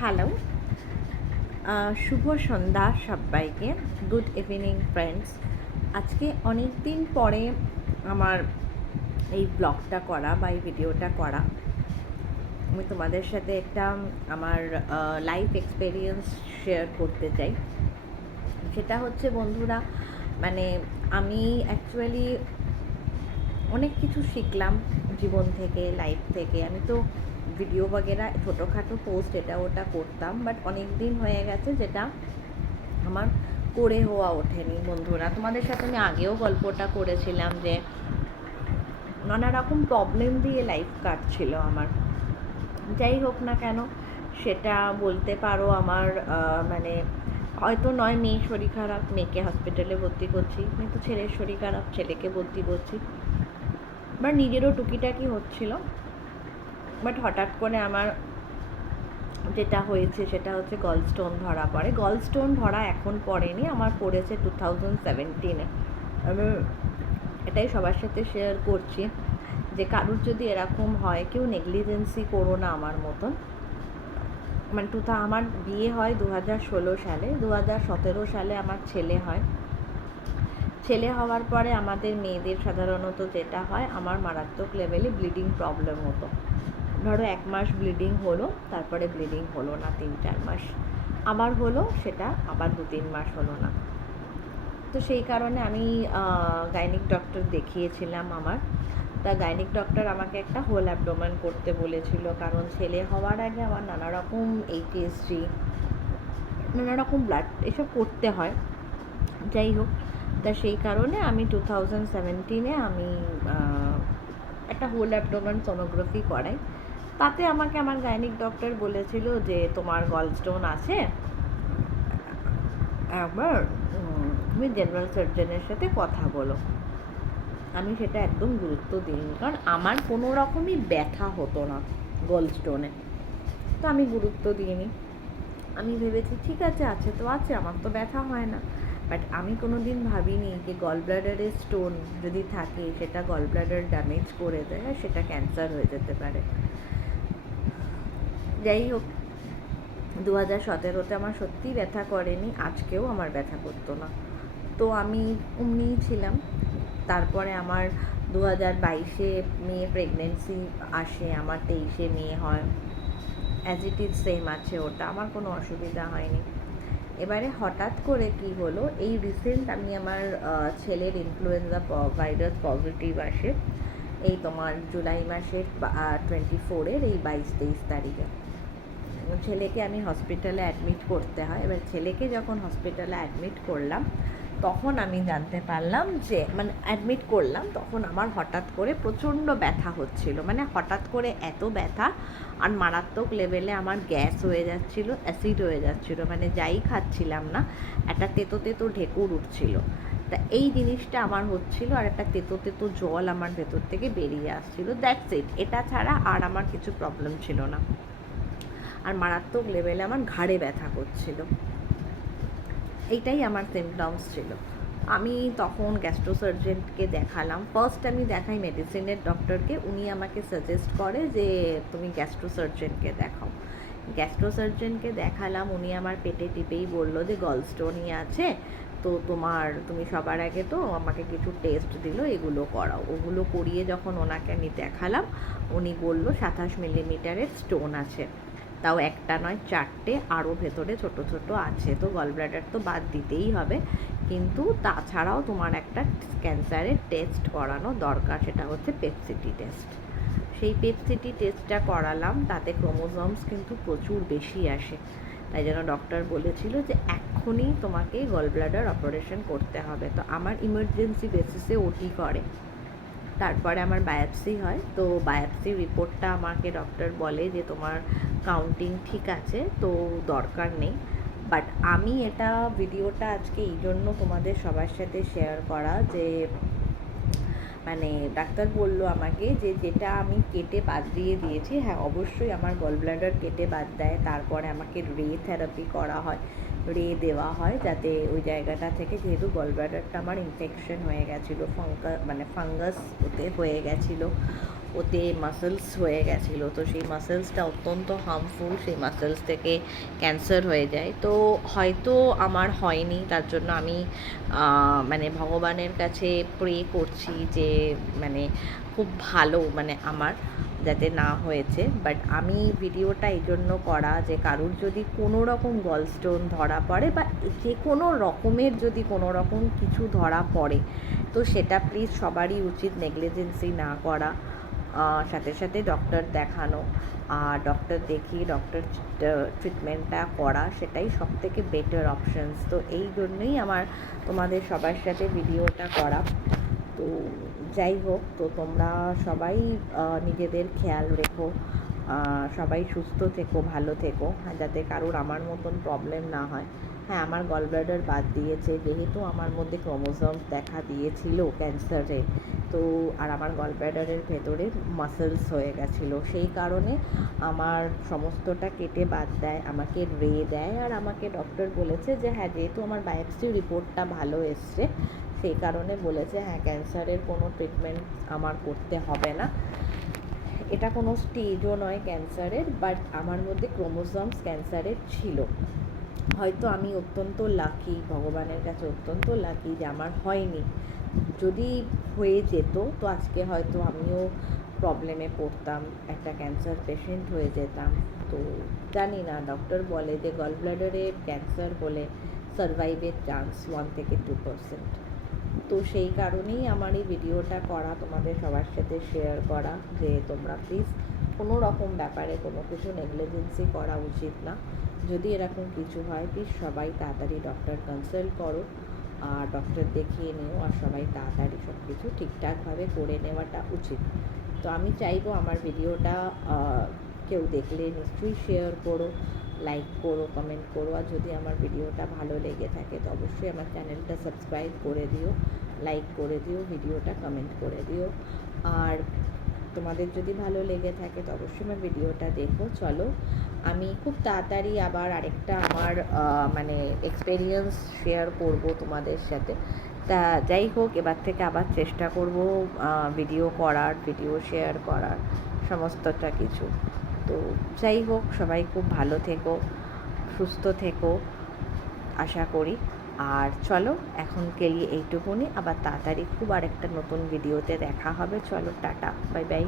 Hello, শুভ সন্ধ্যা সবাইকে। Good evening friends. আজকে অনেক দিন পরে আমার এই ব্লগটা করা বা এই ভিডিওটা করা। আমি তোমাদের সাথে একটা আমার লাইফ এক্সপেরিয়েন্স শেয়ার করতে চাই। সেটা হচ্ছে বন্ধুরা, মানে আমি অ্যাকচুয়ালি অনেক কিছু শিখলাম জীবন থেকে, লাইফ থেকে। আমি তো ভিডিও বগেরা ছোটোখাটো পোস্ট এটা ওটা করতাম, বাট অনেক দিন হয়ে গেছে যেটা আমার করে হওয়া ওঠেনি। বন্ধুরা, তোমাদের সাথে আমি আগেও গল্পটা করেছিলাম যে নানা রকম প্রবলেম দিয়ে লাইফ কাটছিল আমার। যাই হোক না কেন, সেটা বলতে পারো আমার মানে হয়তো নয় মেয়ে শরীর খারাপ, মেয়েকে হসপিটালে ভর্তি করছি, কিন্তু ছেলের শরীর খারাপ, ছেলেকে ভর্তি করছি, বা নিজেরও টুকিটাকি হচ্ছিল। বাট হঠাৎ করে আমার যেটা হয়েছে সেটা হচ্ছে গল স্টোন ধরা পড়ে। গল স্টোন ধরা এখন পড়েনি, আমার পড়েছে 2017-এ। আমি এটাই সবার সাথে শেয়ার করছি যে কারুর যদি এরকম হয়, কেউ নেগলিজেন্সি করো না আমার মতন। মানে আমার বিয়ে হয় 2016 সালে, 2017 সালে আমার ছেলে হয়। ছেলে হওয়ার পরে আমাদের মেয়েদের সাধারণত যেটা হয়, আমার মারাত্মক লেভেলে ব্লিডিং প্রবলেম হতো। ধরো 1 মাস ব্লিডিং হলো, তারপরে ব্লিডিং হলো না 3-4 মাস, আবার হলো, সেটা আবার 2-3 মাস হলো না। তো সেই কারণে আমি গাইনিক ডক্টর দেখিয়েছিলাম আমার। তা গাইনিক ডক্টর আমাকে একটা হোল অ্যাবডোমেন করতে বলেছিল, কারণ ছেলে হওয়ার আগে আমার নানা রকম এইচএসজি, নানা রকম ব্লাড এসব করতে হয়। যাই হোক, তা সেই কারণে আমি 2017-এ আমি একটা হোল অ্যাবডোমেন সোনোগ্রাফি করাই। তাতে আমাকে আমার গাইনিক ডক্টর বলেছিল যে তোমার গল স্টোন আছে, একবার তুমি জেনারেল সার্জনের সাথে কথা বলো। আমি সেটা একদম গুরুত্ব দিইনি, কারণ আমার কোনো রকমই ব্যথা হতো না গল স্টোনে। তো আমি গুরুত্ব দিইনি। আমি ভেবেছি ঠিক আছে, আছে তো আছে, আমার তো ব্যথা হয় না। বাট আমি কোনো দিন ভাবিনি যে গল ব্লাডারের স্টোন যদি থাকে সেটা গল ব্লাডার ড্যামেজ করে দেয় আর সেটা ক্যান্সার হয়ে যেতে পারে। যাই হোক, 2017-তে আমার সত্যিই ব্যথা করেনি, আজকেও আমার ব্যথা করতো না। তো আমি অমনিই ছিলাম। তারপরে আমার 2022-এ মেয়ে প্রেগনেন্সি আসে, আমার 23-এ মেয়ে হয়। অ্যাজ ইট ইজ সেম আছে ওটা, আমার কোনো অসুবিধা হয়নি। এবারে হঠাৎ করে কি হলো, এই রিসেন্ট আমি আমার ছেলের ইনফ্লুয়েঞ্জা ভাইরাস পজিটিভ আসে, এই তোমার জুলাই মাসের 24-এর এই 22-23 তারিখে ছেলেকে আমি হসপিটালে অ্যাডমিট করতে হয়। এবার ছেলেকে যখন হসপিটালে অ্যাডমিট করলাম, তখন আমি জানতে পারলাম যে মানে অ্যাডমিট করলাম, তখন আমার হঠাৎ করে প্রচণ্ড ব্যথা হচ্ছিল। মানে হঠাৎ করে এত ব্যথা, আর মারাত্মক লেভেলে আমার গ্যাস হয়ে যাচ্ছিল, অ্যাসিড হয়ে যাচ্ছিল, মানে যাই খাচ্ছিলাম না একটা তেতো তেতো ঢেকুর উঠছিল। তা এই জিনিসটা আমার হচ্ছিল, আর একটা তেতো তেতো জল আমার ভেতর থেকে বেরিয়ে আসছিল। দ্যাটস ইট, এটা ছাড়া আর আমার কিছু প্রবলেম ছিল না। আর মারাত্মক লেভেলে আমার ঘাড়ে ব্যথা করছিল, এইটাই আমার সিমটমস ছিল। আমি তখন গ্যাস্ট্রোসার্জেনকে দেখালাম। ফার্স্ট আমি দেখাই মেডিসিনের ডক্টরকে, উনি আমাকে সাজেস্ট করে যে তুমি গ্যাস্ট্রোসার্জেনকে দেখাও। গ্যাস্ট্রোসার্জেনকে দেখালাম, উনি আমার পেটে টিপেই বললো যে গল স্টোনই আছে, তো তুমি সবার আগে তো আমাকে কিছু টেস্ট দিল, এগুলো করাও। ওগুলো করিয়ে যখন ওনাকে আমি দেখালাম, উনি বললো 27 মিলিমিটারের স্টোন আছে, তাও একটা নয় 4টে, আরও ভেতরে ছোট ছোট আছে। তো গল ব্লাডার তো বাদ দিতেই হবে, কিন্তু তাছাড়াও তোমার একটা ক্যান্সারের টেস্ট করানো দরকার, সেটা হচ্ছে পেপসিটি টেস্ট। সেই পেপসিটি টেস্টটা করালাম, তাতে ক্রোমোজোমস কিন্তু প্রচুর বেশি আসে। তাই জন্য ডক্টর বলেছিল যে এক্ষুনি তোমাকে গল ব্লাডার অপারেশন করতে হবে। তো আমার ইমার্জেন্সি বেসিসে ওটি করে, তারপরে আমার বায়োপসি হয়। তো বায়োপসির রিপোর্টটা আমাকে ডক্টর বলে যে তোমার কাউন্টিং ঠিক আছে, তো দরকার নেই। বাট আমি এটা ভিডিওটা আজকে এই জন্য তোমাদের সবার সাথে শেয়ার করা যে মানে ডাক্তার বলল আমাকে যে যেটা আমি কেটে বাদ দিয়ে দিয়েছি, হ্যাঁ অবশ্যই আমার গল ব্লাডার কেটে বাদ দেয়, তারপরে আমাকে রে থেরাপি করা হয়, রে দেওয়া হয়, যাতে ওই জায়গাটা থেকে, যেহেতু গল ব্লাডারটা আমার ইনফেকশন হয়ে গেছিলো, ফাঙ্গাস ওতে হয়ে গেছিলো, ওতে মাসেলস হয়ে গেছিলো, তো সেই মাসেলসটা অত্যন্ত হার্মফুল, সেই মাসেলস থেকে ক্যান্সার হয়ে যায়। তো হয়তো আমার হয়নি, তার জন্য আমি মানে ভগবানের কাছে প্রে করছি যে মানে খুব ভালো মানে আমার যাতে না হয়েছে। বাট আমি ভিডিওটা এই জন্য করা যে কারুর যদি কোনো রকম গলস্টোন ধরা পড়ে বা যে কোনো রকমের যদি কোনো রকম কিছু ধরা পড়ে, তো সেটা প্লিজ সবারই উচিত নেগলিজেন্সি না করা, সাথে সাথে ডক্টর দেখানো, আর ডক্টর দেখিয়ে ডক্টর ট্রিটমেন্টটা করা, সেটাই সবথেকে বেটার অপশানস। তো এই জন্যই আমার তোমাদের সবার সাথে ভিডিওটা করা। তো যাই হোক, তো তোমরা সবাই নিজেদের খেয়াল রেখো, সবাই সুস্থ থেকো, ভালো থেকো, যাতে কারোর আমার মতন প্রবলেম না হয়। হ্যাঁ, আমার গলব্লাডার বাদ দিয়েছে, যেহেতু আমার মধ্যে ক্রোমোসোমস দেখা দিয়েছিল ক্যান্সারে, তো আর আমার গলব্লাডারের ভেতরে মাসেলস হয়ে গেছিলো, সেই কারণে আমার সমস্তটা কেটে বাদ দেয়, আমাকে রে দেয়। আর আমাকে ডক্টর বলেছে যে হ্যাঁ, যেহেতু আমার বায়োপসি রিপোর্টটা ভালো এসছে, সেই কারণে বলেছে হ্যাঁ, ক্যান্সারের কোনো ট্রিটমেন্ট আমার করতে হবে না। এটা কোনো স্টেজও নয় ক্যান্সারের, বাট আমার মধ্যে ক্রোমোসোমস ক্যান্সারের ছিল। হয়তো আমি অত্যন্ত লাকি, ভগবানের কাছে অত্যন্ত লাকি যে আমার হয়নি। যদি হয়ে যেত তো আজকে হয়তো আমিও প্রবলেমে পড়তাম, একটা ক্যান্সার পেশেন্ট হয়ে যেতাম। তো জানি না, ডক্টর বলে যে গলব্লাডারের ক্যান্সার হলে সারভাইভের চান্স 1 থেকে 2%। তো সেই কারণেই আমার এই ভিডিওটা করা, তোমাদের সবার সাথে শেয়ার করা, যে তোমরা প্লিজ কোনো রকম ব্যাপারে কোনো কিছু নেগলিজেন্সি করা উচিত না। যদি এরকম কিছু হয় প্লিজ সবাই তাড়াতাড়ি ডক্টর কনসাল্ট করো, আর ডক্টর দেখিয়ে নিও, আর সবাই তাড়াতাড়ি সব কিছু ঠিকঠাকভাবে করে নেওয়াটা উচিত। তো আমি চাইবো আমার ভিডিওটা কেউ দেখলে নিশ্চয়ই শেয়ার করো, লাইক করো, কমেন্ট করো, আর যদি আমার ভিডিওটা ভালো লেগে থাকে তো অবশ্যই আমার চ্যানেলটা সাবস্ক্রাইব করে দিও, লাইক করে দিও, ভিডিওটা কমেন্ট করে দিও। আর তোমাদের যদি ভালো লেগে থাকে তো অবশ্যই আমার ভিডিওটা দেখো। চলো, আমি খুব তাড়াতাড়ি আবার আরেকটা আমার মানে এক্সপেরিয়েন্স শেয়ার করব তোমাদের সাথে। তা যাই হোক, এবার থেকে আবার চেষ্টা করব ভিডিও করার, ভিডিও শেয়ার করার, সমস্তটা কিছু। তো যাই হোক, সবাই খুব ভালো থেকো, সুস্থ থেকো আশা করি। আর চলো, এখন কেলিয়ে এইটুকুনি, আবার তাড়াতাড়ি খুব আরেকটা নতুন ভিডিওতে দেখা হবে। চলো, টাটা, বাই বাই।